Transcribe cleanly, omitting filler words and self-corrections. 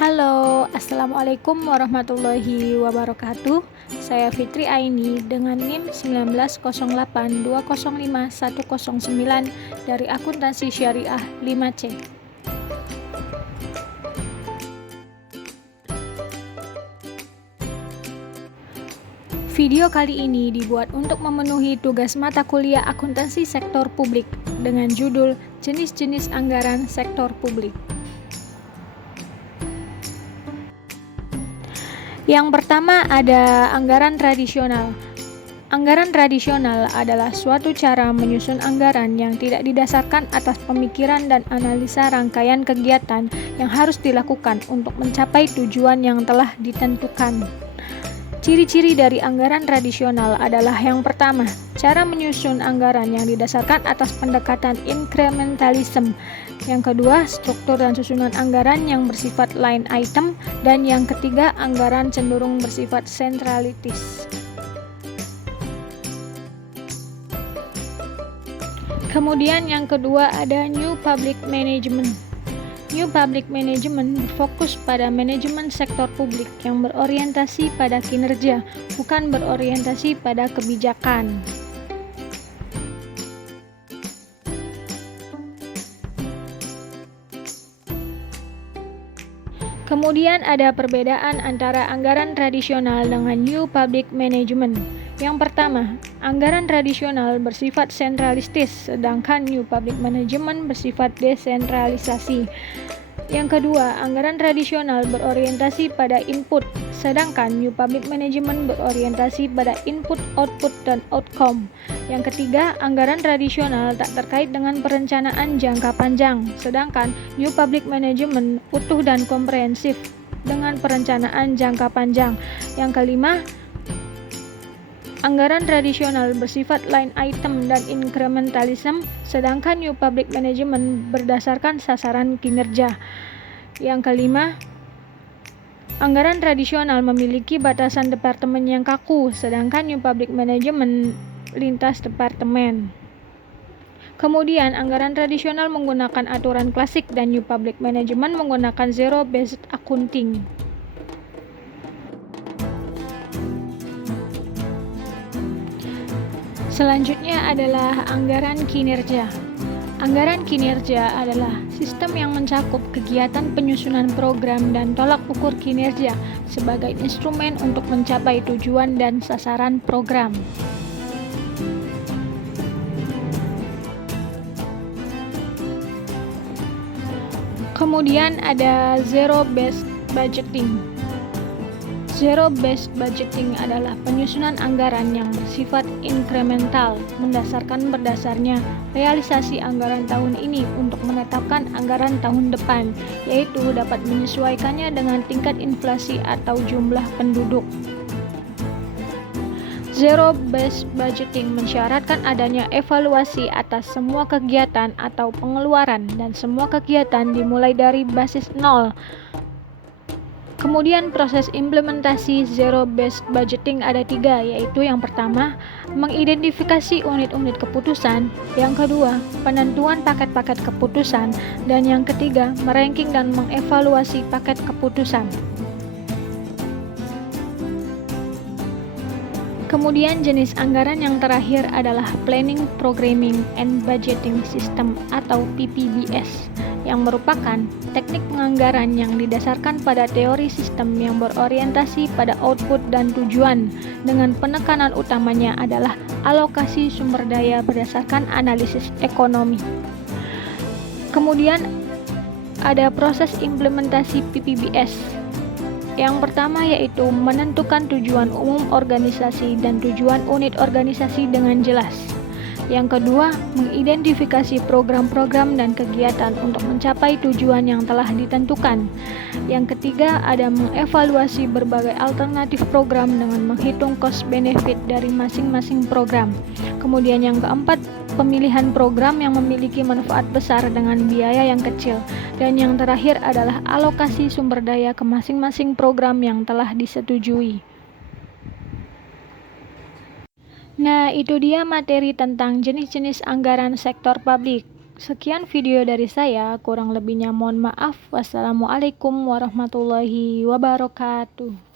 Halo, Assalamualaikum warahmatullahi wabarakatuh. Saya Fitri Aini dengan NIM 19082051109 dari Akuntansi Syariah 5C. Video kali ini dibuat untuk memenuhi tugas mata kuliah akuntansi sektor publik dengan judul Jenis-jenis anggaran sektor publik. Yang pertama ada anggaran tradisional. Anggaran tradisional adalah suatu cara menyusun anggaran yang tidak didasarkan atas pemikiran dan analisa rangkaian kegiatan yang harus dilakukan untuk mencapai tujuan yang telah ditentukan. Ciri-ciri dari anggaran tradisional adalah yang pertama, cara menyusun anggaran yang didasarkan atas pendekatan incrementalism. Yang kedua, struktur dan susunan anggaran yang bersifat line item. Dan yang ketiga, anggaran cenderung bersifat sentralitis. Kemudian yang kedua ada New Public Management. New Public Management berfokus pada manajemen sektor publik yang berorientasi pada kinerja, bukan berorientasi pada kebijakan. Kemudian ada perbedaan antara anggaran tradisional dengan New Public Management. Yang pertama, anggaran tradisional bersifat sentralistis, sedangkan New Public Management bersifat desentralisasi. Yang kedua, anggaran tradisional berorientasi pada input, sedangkan New Public Management berorientasi pada input, output, dan outcome. Yang ketiga, anggaran tradisional tak terkait dengan perencanaan jangka panjang, sedangkan New Public Management utuh dan komprehensif dengan perencanaan jangka panjang. Yang kelima, anggaran tradisional bersifat line item dan incrementalism, sedangkan New Public Management berdasarkan sasaran kinerja. Yang kelima, anggaran tradisional memiliki batasan departemen yang kaku, sedangkan New Public Management lintas departemen. Kemudian, anggaran tradisional menggunakan aturan klasik dan New Public Management menggunakan zero-based accounting. Selanjutnya adalah anggaran kinerja. Anggaran kinerja adalah sistem yang mencakup kegiatan penyusunan program dan tolak ukur kinerja sebagai instrumen untuk mencapai tujuan dan sasaran program. Kemudian ada zero-based budgeting. Zero-based budgeting adalah penyusunan anggaran yang bersifat inkremental, berdasarnya realisasi anggaran tahun ini untuk menetapkan anggaran tahun depan, yaitu dapat menyesuaikannya dengan tingkat inflasi atau jumlah penduduk. Zero-based budgeting mensyaratkan adanya evaluasi atas semua kegiatan atau pengeluaran dan semua kegiatan dimulai dari basis nol. Kemudian proses implementasi zero-based budgeting ada 3, yaitu yang pertama, mengidentifikasi unit-unit keputusan, yang kedua, penentuan paket-paket keputusan, dan yang ketiga, meranking dan mengevaluasi paket keputusan. Kemudian jenis anggaran yang terakhir adalah Planning, Programming, and Budgeting System atau PPBS, yang merupakan teknik penganggaran yang didasarkan pada teori sistem yang berorientasi pada output dan tujuan, dengan penekanan utamanya adalah alokasi sumber daya berdasarkan analisis ekonomi. Kemudian ada proses implementasi PPBS. Yang pertama yaitu menentukan tujuan umum organisasi dan tujuan unit organisasi dengan jelas. Yang kedua, mengidentifikasi program-program dan kegiatan untuk mencapai tujuan yang telah ditentukan. Yang ketiga, ada mengevaluasi berbagai alternatif program dengan menghitung cost benefit dari masing-masing program. Kemudian yang keempat, pemilihan program yang memiliki manfaat besar dengan biaya yang kecil. Dan yang terakhir adalah alokasi sumber daya ke masing-masing program yang telah disetujui. Nah, itu dia materi tentang jenis-jenis anggaran sektor publik. Sekian video dari saya, kurang lebihnya mohon maaf. Wassalamualaikum warahmatullahi wabarakatuh.